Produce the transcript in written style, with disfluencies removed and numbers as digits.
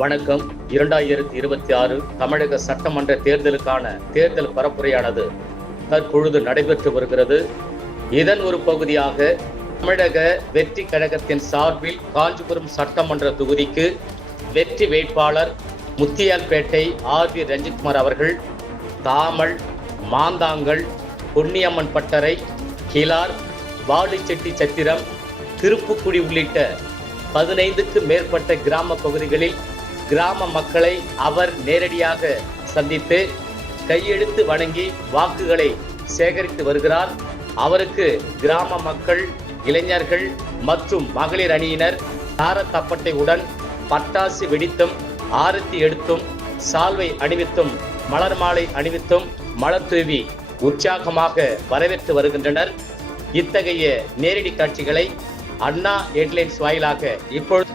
வணக்கம். 2026 தமிழக சட்டமன்ற தேர்தலுக்கான தேர்தல் பரப்புரையானது தற்பொழுது நடைபெற்று வருகிறது. இதன் ஒரு பகுதியாக தமிழக வெற்றி கழகத்தின் சார்பில் காஞ்சிபுரம் சட்டமன்ற தொகுதிக்கு வெற்றி வேட்பாளர் முத்தியால்பேட்டை ஆர்.வி. ரஞ்சித்குமார் அவர்கள் தாமல், மாந்தாங்கல், பொன்னியம்மன் பட்டறை, கிளார், வாலிச்செட்டி சத்திரம், திருப்புக்குடி உள்ளிட்ட 15க்கு மேற்பட்ட கிராம பகுதிகளில் கிராம மக்களை அவர் நேரடியாக சந்தித்து கையெழுத்து வழங்கி வாக்குகளை சேகரித்து வருகிறார். அவருக்கு கிராம மக்கள், இளைஞர்கள் மற்றும் மகளிர் அணியினர் தாரத்தப்பட்டையுடன் பட்டாசு வெடித்தும், ஆரத்தி எடுத்தும், சால்வை அணிவித்தும், மலர் மாலை அணிவித்தும், மலர் தூவி உற்சாகமாக வரவேற்று வருகின்றனர். இத்தகைய நேரடி காட்சிகளை அண்ணா ஹெட்லைன்ஸ் வாயிலாக இப்பொழுது